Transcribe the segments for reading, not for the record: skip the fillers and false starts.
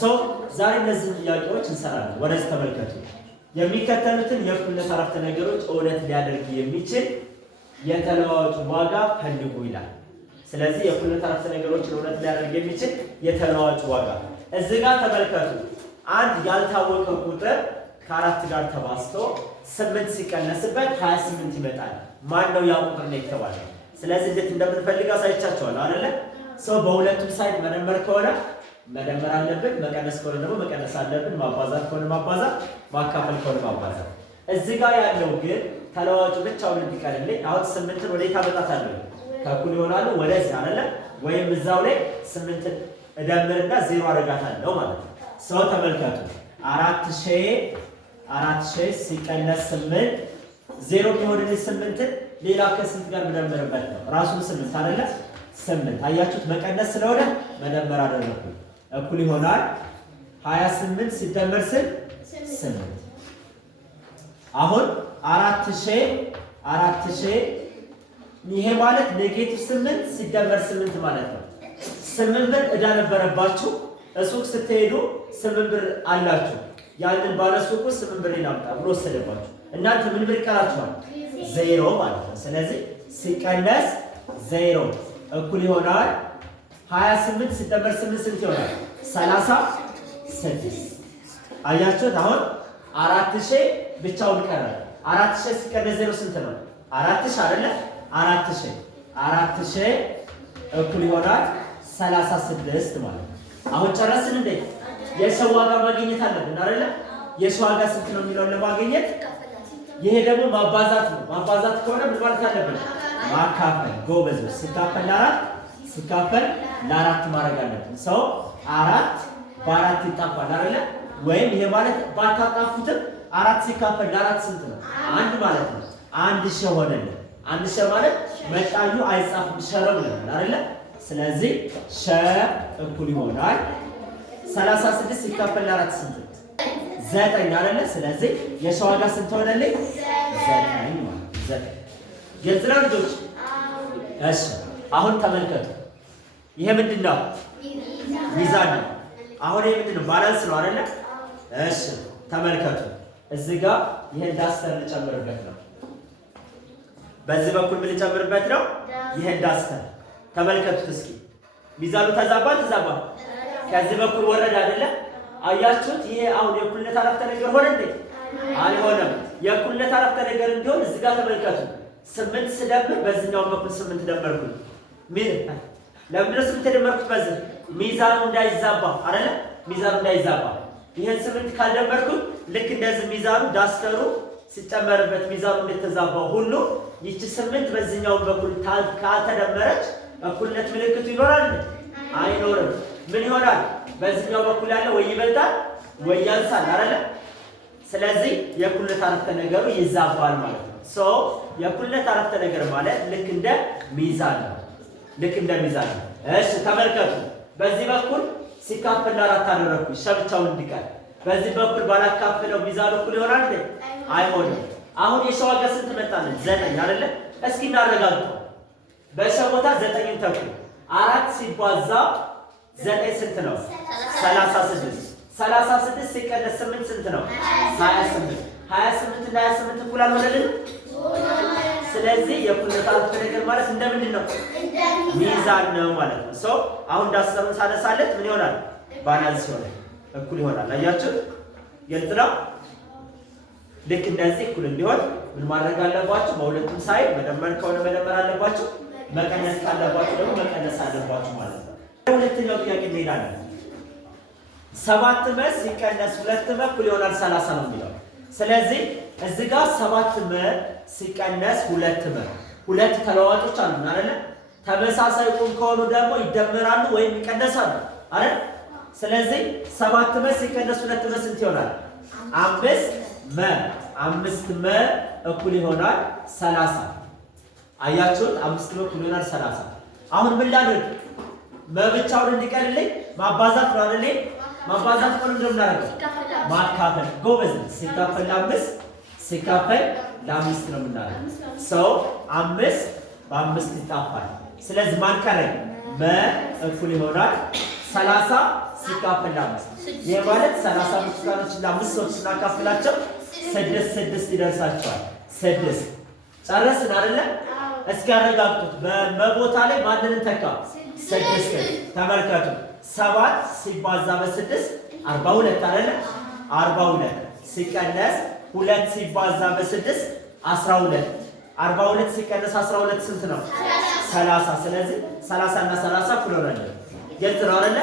ሰው ዛሬ እነዚህን ጥያቄዎች እንሰራለን። ወደዚህ ተመልከቱ። የሚከተሉትን የእኩልነት አረፍተ ነገሮች እውነት ሊያደርግ የሚችል የተለዋዋጭ ዋጋ ፈልጉ ይላል። ስለዚህ የእኩልነት አረፍተ ነገሮችን እውነት ሊያደርግ የሚችል የተለዋዋጭ ዋጋ እዚህ ጋር ተመልከቱ። አንድ ያልታወቀ ቁጥር ከአራት ጋር ተባዝቶ 8 ሲቀነስበት 28 ይመጣል። ማን ነው ያ ቁጥር ነው የተባለው? ስለዚህ እንዴት እንደምንፈልግ አሳይቻችኋለሁ አይደለ? ሰው በሁለቱም ሳይድ መደመር ከሆነ መደመር አለብን፣ መቀነስ ከሆነ ደግሞ መቀነስ አለብን፣ ማባዛት ከሆነ ማባዛት፣ ማካፈል ከሆነ ማባዛት። እዚህ ጋር ያለው ግን ተለዋዋጩ ብቻውን እንዲቀርልኝ አሁን 8ን ወዴት አመጣታለሁ? ከእኩል ይሆናሉ ወደዚህ አይደለ? ወይም እዛው ላይ 8ን እደምርና 0 አደርጋታለሁ ማለት ነው። ሰው ተመልከቱ 4000 ሲቀነስ 8 0 የሚሆንልኝ 8ን ሌላ ከስንት ጋር መደመርበት ነው? ራሱን 8 አይደለ? 8 አያችሁት? መቀነስ ስለሆነ መደመር አደረኩኝ። እኩል ይሆናል 28 ሲደመር 8። አሁን 4000 ይሄ ማለት ኔጌቲቭ 8 ሲደመር 8 ማለት ነው። 8 ብር ዕዳ ነበረባችሁ። ሱቅ ስትሄዱ 8 ብር አላችሁ። ያንን ባለ ሱቁ 8 ብር ይናምጣ ብሎ ወሰደባችሁ። እናንተ ምን ብር ይቀራችኋል? 0 ማለት ነው። ስለዚህ ሲቀነስ 0 እኩል ይሆናል 28 ሲደመር 8 ስንት ይሆናል? 36። አያችሁት? አሁን 4000 ብቻውን ቀረ። 4000 ሲቀነስ 0 ስንት ነው? 4000 አይደለ? 4000 እኩል ይሆናል 36 ማለት ነው። አሁን ጨረስን እንዴ? የሰው ዋጋ ማግኘት አለብን አይደለ? የሰው ዋጋ ስንት ነው የሚለውን ለማግኘት ይሄ ደግሞ ማባዛት ነው። ማባዛት ከሆነ ምን ማለት አለብን? ማካፈል። ጎበዝ ነው። ሲካፈል ለአራት ማድረግ አለብን። ሰው 4 በ4 ይጣፋል አይደለ? ወይም ይሄ ማለት ባታጣፉትም 4 ሲካፈል ለአራት ስንት ነው? 1 ማለት ነው። 1000 ሆነልን። 1000 ማለት መጣኙ አይጻፍም ሸረብ ነው አይደለ? ስለዚህ ሸ እኩል ይሆናል 36 ሲካፈል ለአራት ስንት? 9 አይደለ? ስለዚህ የሸ ዋጋ ስንት ሆነልኝ? 9 ማለት 9። ግልጽ ነው ልጆች? እሺ አሁን ተመልከቱ። ይሄ ምንድነው? ሚዛን ነው። አሁን ይሄ ምንድነው? ባላንስ ነው አይደለ? እሺ ተመልከቱ። እዚህ ጋር ይሄን ዳስተር ልጨምርበት ነው። በዚህ በኩል ምን ልጨምርበት ነው? ይሄን ዳስተር ተመልከቱት እስኪ። ሚዛኑ ተዛባ? ከዚህ በኩል ወረደ አይደለ? አያችሁት? ይሄ አሁን የእኩልነት አረፍተ ነገር ሆነ እንዴ? አልሆነም። የእኩልነት አረፍተ ነገር እንዲሆን እዚህ ጋር ተመልከቱ። 8 ስደምር በዚህኛው በኩል 8 ደመርኩኝ። ለምንድን ነው 8 የደመርኩት? በዚህ ሚዛኑ እንዳይዛባ አይደለ? ሚዛኑ እንዳይዛባ። ይሄን 8 ካልደመርኩኝ ልክ እንደዚህ ሚዛኑ ዳስተሩ ሲጨመርበት ሚዛኑ እንደተዛባው ሁሉ ይቺ 8 በዚህኛው በኩል ካልተደመረች እኩልነት ምልክቱ ይኖራል? አይኖርም። ምን ይሆናል? በዚህኛው በኩል ያለው ወይ ይበልጣል ወይ ያንሳል አይደለ? ስለዚህ የእኩልነት አረፍተ ነገሩ ይዛባል ማለት ነው። የእኩልነት አረፍተ ነገር ማለት ልክ እንደ ሚዛን ነው። እሺ ተመልከቱ። በዚህ በኩል ሲካፈል ለአራት አደረኩኝ ሸብቻውን እንዲቀር። በዚህ በኩል ባላካፈለው ሚዛኑ እኩል ይሆናል እንዴ? አይሆንም። አሁን የሸ ዋጋ ስንት መጣልን? 9 አይደለ? እስኪ እናረጋግጠው። በሸ ቦታ 9ን ተኩ 4 ሲባዛ 9 ስንት ነው? 36። 36 ሲቀነስ 8 ስንት ነው? 28። 28 እና 28 እኩል አልሆነልንም? ስለዚህ የእኩልነት አረፍተ ነገር ማለት እንደምንድን ነው? ሚዛን ነው ማለት ነው። አሁን ዳስተሩን ሳነሳለት ምን ይሆናል? ባላንስ ይሆናል፣ እኩል ይሆናል። አያችሁ? ግልጽ ነው። ልክ እንደዚህ እኩል እንዲሆን ምን ማድረግ አለባችሁ? በሁለቱም ሳይድ መደመር ከሆነ መደመር አለባችሁ፣ መቀነስ ካለባችሁ ደግሞ መቀነስ አለባችሁ ማለት ነው። ሁለተኛው ጥያቄ እንሄዳለን። 7 መ ሲቀነስ 2 መ እኩል ይሆናል 30 ነው የሚለው። ስለዚህ እዚህ ጋር 7 መ ሲቀነስ 2 መ ሁለት ተለዋዋጮች አሉ አይደል? ተመሳሳይ ቁም ከሆኑ ደግሞ ይደመራሉ ወይም ይቀነሳሉ አይደል? ስለዚህ 7 መ ሲቀነስ 2 መ ስንት ይሆናል? 5 መ 5 መ እኩል ይሆናል 30። አያችሁት? 5 መ እኩል ይሆናል 30። አሁን ምን ላድርግ? መብቻውን እንዲቀርልኝ ማባዛት ነው አይደል? ማባዛት ነው እንደምናደርገው ማካፈል። ጎበዝ። ሲካፈል ለ5 ሲካፈል ለ5 ነው የምናደርገው። 5 በ5 ይጣፋል። ስለዚህ ማን ቀረኝ? መ እኩል ይሆናል 30 ሲካፈል ለ5 ይሄ ማለት 35 ቁጥሮች ለ5 ሰዎች ስናካፍላቸው 6 ይደርሳቸዋል። 6 ጨረስን አይደለ? እስኪ አረጋግጡት። በቦታ ላይ ማንን እንተካ? 6 ተመልከቱ። 7 ሲባዛ በ6 42 አይደለ? 42 ሲቀነስ 2 ሲባዛ በ6 12 42 ሲቀነስ 12 ስንት ነው? 30። ስለዚህ 30 እና 30 እኩል ሆነልን። ግልጽ ነው አይደለ?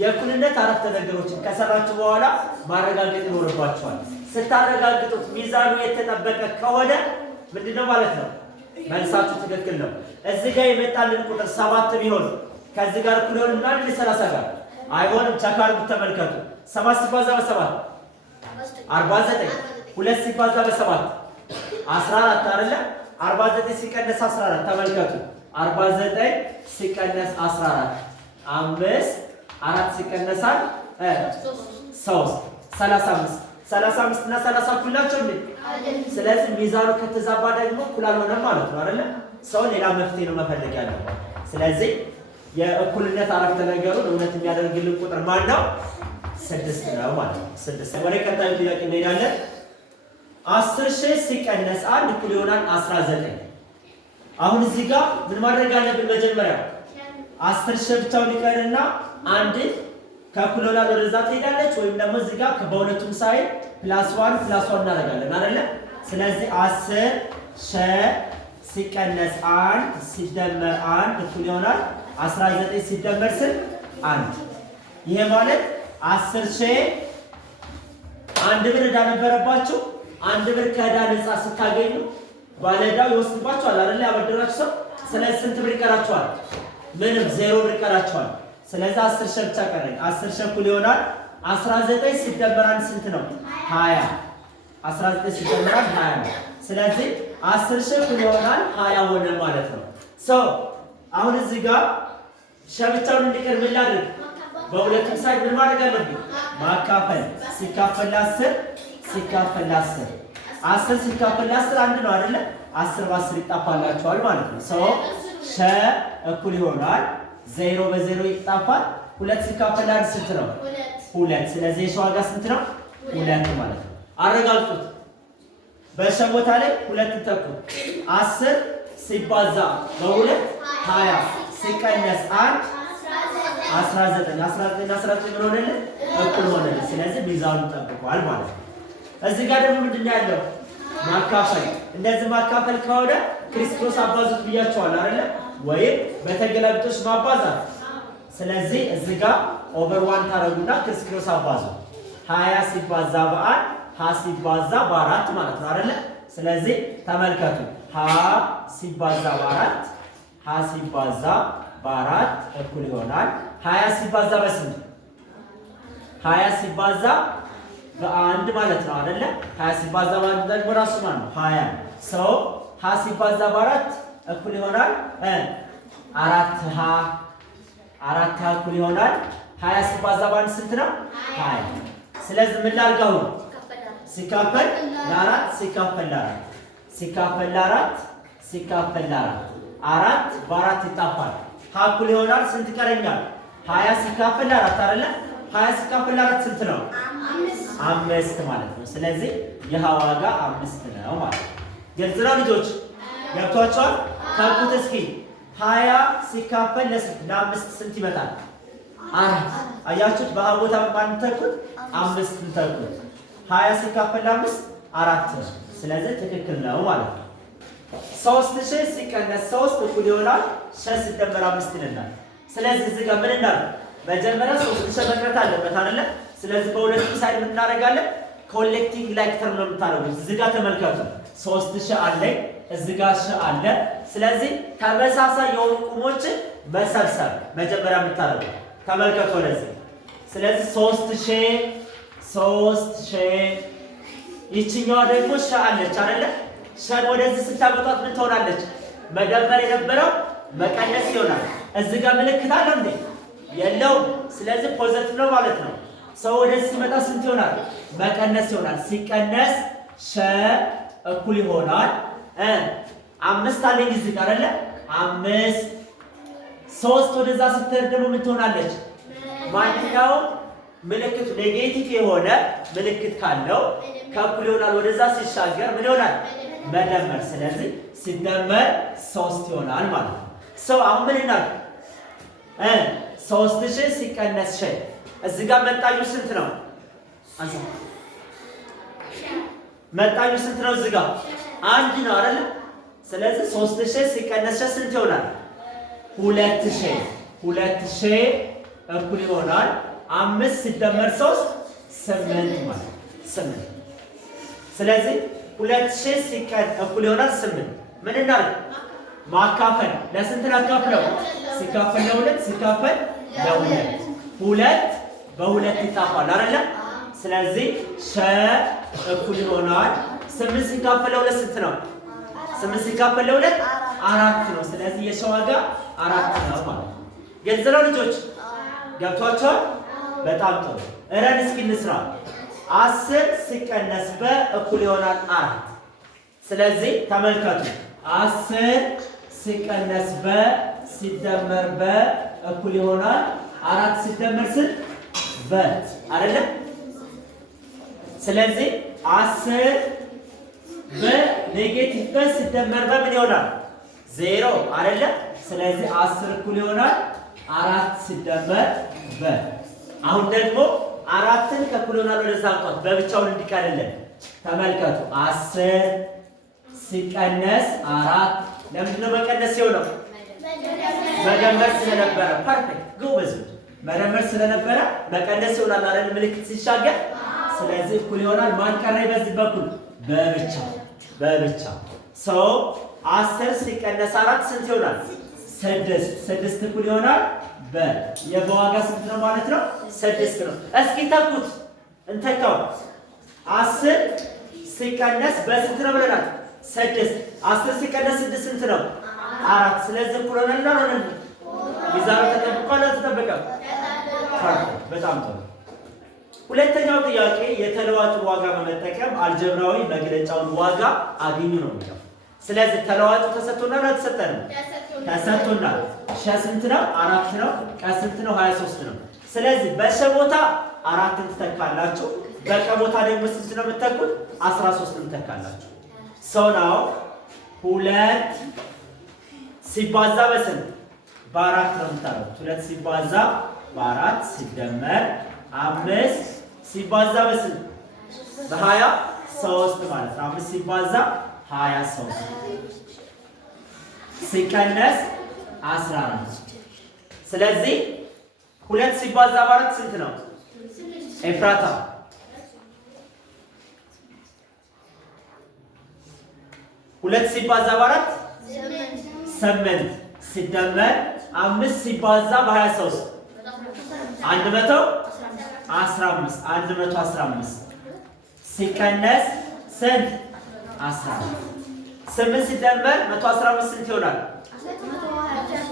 የእኩልነት አረፍተ ነገሮችን ከሰራችሁ በኋላ ማረጋገጥ ይኖርባችኋል። ስታረጋግጡት ሚዛኑ የተጠበቀ ከሆነ ምንድነው ማለት ነው? መልሳችሁ ትክክል ነው። እዚህ ጋር የመጣልን ቁጥር 7 ቢሆን ከዚህ ጋር እኩል ይሆንና 30 ጋር አይሆንም። ቸካር ተመልከቱ። 7 ሲባዛ በ7 49 2 ሲባዛ በ7 14 አይደለ? 49 ሲቀነስ 14 ተመልከቱ። 49 ሲቀነስ 14 5 4 ሲቀነሳል 3 35 35 እና 30 እኩል ናቸው እንዴ? ስለዚህ ሚዛኑ ከተዛባ ደግሞ እኩል አልሆነም ማለት ነው አይደለ? ሰው ሌላ መፍትሄ ነው መፈለግ ያለው። ስለዚህ የእኩልነት አረፍተ ነገሩን እውነት የሚያደርግልን ቁጥር ማን ነው? 6 ነው ማለት ነው። 6 ወደ ቀጣዩ ጥያቄ እንሄዳለን። 10,000 ሲቀነስ 1 እኩል ይሆናል 19። አሁን እዚህ ጋር ምን ማድረግ አለብን? መጀመሪያ 10,000 ብቻውን ይቀርና 1 ከእኩል ይሆናል ወደዛ ትሄዳለች፣ ወይም ደግሞ እዚህ ጋር በሁለቱም ሳይድ +1 እናደርጋለን አይደለ? ስለዚህ 10,000 ሲቀነስ 1 ሲደመር 1 እኩል ይሆናል 19 ሲደመር 1። ይሄ ማለት 10,000 1 ብር ዕዳ ነበረባችሁ። 1 ብር ከዕዳ ነፃ ስታገኙ ባለዕዳው ይወስድባችኋል አይደል? ያበደራችሁ ሰው። ስለዚህ ስንት ብር ይቀራችኋል? ምንም 0 ብር ይቀራችኋል። ስለዚህ 10,000 ብቻ ቀረኝ። 10,000 እኩል ይሆናል 19 ሲደመር 1 ስንት ነው? 20። 19 ሲደመር 1 20 ነው። ስለዚህ 10,000 እኩል ይሆናል 20 ሆነ ማለት ነው። አሁን እዚህ ጋር ሸብቻውን እንዲቀር ምን ላድርግ? በሁለቱም ሳይድ ምን ማድረግ አለብኝ? ማካፈል። ሲካፈል ለ10 ሲካፈል ለ10 10 ሲካፈል ለ10 1 ነው አይደለ? 10 በ10 ይጣፋላችኋል ማለት ነው። ሸ እኩል ይሆናል 0 በ0 ይጣፋል። 2 ሲካፈል ለ1 ስንት ነው? 2። ስለዚህ የሸ ዋጋ ስንት ነው? 2 ማለት ነው። አረጋግጡት። በሸ ቦታ ላይ 2 ተኩ። 10 ሲባዛ በ2 20 ሲቀነስ 1 19 19 ምን ሆነልን? እኩል ሆነልን። ስለዚህ ሚዛኑን ጠብቋል ማለት ነው። እዚህ ጋር ደግሞ ምንድን ነው ያለው? ማካፈል። እንደዚህ ማካፈል ከሆነ ክሪስክሮስ አባዙት ብያቸዋል አይደለ? ወይም በተገላቢጦሽ ማባዛት። ስለዚህ እዚህ ጋር ኦቨር 1 ታረጉና ክሪስክሮስ አባዙ። 20 ሲባዛ በ1 20 ሲባዛ በ4 ማለት ነው አይደለ? ስለዚህ ተመልከቱ 20 ሲባዛ በ4 20 ሲባዛ በ4 እኩል ይሆናል 20 ሲባዛ በስንት? 20 ሲባዛ በ1 ማለት ነው አይደለ? 20 ሲባዛ በ1 ደግሞ ራሱ ማለት ነው 20 ሰው 20 ሲባዛ በ4 እኩል ይሆናል 4 እኩል ይሆናል 20 ሲባዛ በ1 ስንት ነው? 20። ስለዚህ ምን ላድርገው? ሲካፈል ለ4 ሲካፈል ለ4 ሲካፈል ለ4 ሲካፈል ለ4 4 በ4 ይጣፋል። እኩል ይሆናል ስንት ይቀረኛል? 20 ሲካፈል ለ4 አይደለ? 20 ሲካፈል ለ4 ስንት ነው? 5 ማለት ነው። ስለዚህ ይህ ዋጋ 5 ነው ማለት ነው። ግልጽ ነው ልጆች? ገብቷቸዋል? ታውቁት እስኪ 20 ሲካፈል ለ5 ስንት ይመጣል? 4። አያችሁት? በቦታ ማን ተኩት? 5 ተኩት። 20 ሲካፈል ለ5 4 ነው። ስለዚህ ትክክል ነው ማለት ነው። 3,000 ሲቀነስ 3 እኩል ይሆናል 6 ሲደመር 5 ይላል። ስለዚህ እዚህ ጋር ምን እናድርግ? መጀመሪያ 3,000 መቅረት አለበት አይደለ? ስለዚህ በሁለቱም ሳይድ ምን እናደርጋለን? ኮሌክቲንግ ላይክ ተርም ነው የምታደርጉት። እዚህ ጋር ተመልከቱ 3,000 አለኝ፣ እዚህ ጋር ሺህ አለ። ስለዚህ ተመሳሳይ የሆኑ ቁሞችን መሰብሰብ መጀመሪያ የምታደርጉት ተመልከቱ ወደዚህ። ስለዚህ 3,000 ይችኛዋ ደግሞ ሺህ አለች አይደለ? ሸን ወደዚህ ስታመጣት ምን ትሆናለች? መደመር የነበረው መቀነስ ይሆናል። እዚህ ጋር ምልክት አለ እንዴ? የለውም። ስለዚህ ፖዚቲቭ ነው ማለት ነው። ሰው ወደዚህ ሲመጣ ስንት ይሆናል? መቀነስ ይሆናል። ሲቀነስ ሸ እኩል ይሆናል 5 አለኝ እዚህ ጋር አይደለ? 5 3 ወደዛ ስትሄድ ደግሞ ምን ትሆናለች? ማንኛውም ምልክቱ ኔጌቲቭ የሆነ ምልክት ካለው ከእኩል ይሆናል ወደዛ ሲሻገር ምን ይሆናል? መደመር። ስለዚህ ሲደመር 3 ይሆናል ማለት ነው። ሰው አሁን ምን እናድርግ? 3000 ሲቀነስ ሺህ እዚህ ጋር መጣኙ ስንት ነው? መጣኙ ስንት ነው? እዚህ ጋር 1 ነው አይደል? ስለዚህ 3000 ሲቀነስ ሺህ ስንት ይሆናል? 2000 2000 እኩል ይሆናል 5 ሲደመር 3 8 ማለት 8። ስለዚህ 2000 ሲቀነስ እኩል ይሆናል 8። ምን እናድርግ? ማካፈል። ለስንት አካፍለው? ሲካፈል ለ2 ሲካፈል ለ2 2 በ2 ይጣፋል አይደለ? ስለዚህ ሸ እኩል ይሆናል 8 ሲካፈል ለ2 ስንት ነው? 8 ሲካፈል ለ2 4 ነው። ስለዚህ የሸ ዋጋ 4 ነው ማለት ነው። ግልጽ ነው ልጆች? ገብቷቸዋል? በጣም ጥሩ። እረን እስኪ እንስራ። 10 ሲቀነስ በ እኩል ይሆናል 4። ስለዚህ ተመልከቱ 10 ሲቀነስ በ ሲደመር በ እኩል ይሆናል 4 ሲደመር ስንት? በ አይደለ? ስለዚህ 10 በኔጌቲቭ በ ሲደመር በ ምን ይሆናል? 0 አይደለ? ስለዚህ 10 እኩል ይሆናል 4 ሲደመር በ። አሁን ደግሞ 4ን ከእኩል ይሆናል ወደዛ አንቋት በብቻውን እንዲቀርልን ተመልከቱ 10 ሲቀነስ 4 ለምንድን ነው መቀነስ የሆነው? መደመር ስለነበረ። ፐርፌክት ጎበዝ። መደመር ስለነበረ መቀነስ ይሆናል አይደል? ምልክት ሲሻገር። ስለዚህ እኩል ይሆናል ማን ቀረ በዚህ በኩል? በብቻ በብቻ። ሰው 10 ሲቀነስ 4 ስንት ይሆናል? 6 6 እኩል ይሆናል በ የበዋጋ ስንት ነው ማለት ነው? 6 ነው። እስኪ ተኩት እንተካው 10 ሲቀነስ በስንት ነው ብለናል? 6 10 ሲቀነስ 6 ስንት ነው? 4 ስለዚህ እኩል ሆነና ሆነ ሚዛኑ ተጠብቋል አልተጠበቀም? በጣም ጥሩ። ሁለተኛው ጥያቄ የተለዋጭ ዋጋ በመጠቀም አልጀብራዊ መግለጫውን ዋጋ አግኙ ነው የሚለው። ስለዚህ ተለዋጩ ተሰጥቶናል አልተሰጠንም? ተሰጥቶናል። ሸ ስንት ነው? 4 ነው። ቀ ስንት ነው? 23 ነው። ስለዚህ በሸ ቦታ 4ን ትተካላችሁ። በቀ ቦታ ደግሞ ስንት ነው የምትተኩት? 13ን ትተካላችሁ። ሰው ነው 2 ሲባዛ በስንት? በ4 ነው የምታደርጉት። 2 ሲባዛ በ4 ሲደመር 5 ሲባዛ በስንት? በ23 ማለት ነው። 5 ሲባዛ 23 ሲቀነስ 14። ስለዚህ 2 ሲባዛ በ4 ስንት ነው? ኤፍራታ 2 ሲባዛ በ4 8 ሲደመር 5 ሲባዛ በ23 115 ሲቀነስ ስንት? 14 8 ሲደመር 115 ስንት ይሆናል?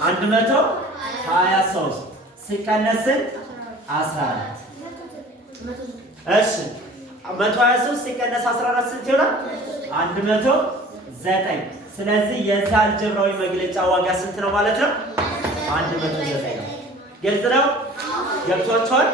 123 ሲቀነስ ስንት? 14 እሺ 123 ሲቀነስ 14 ስንት ይሆናል? 109 ስለዚህ የዚህ አልጀብራዊ መግለጫ ዋጋ ስንት ነው ማለት ነው? 109 ነው። ግልጽ ነው? ገብቷችኋል?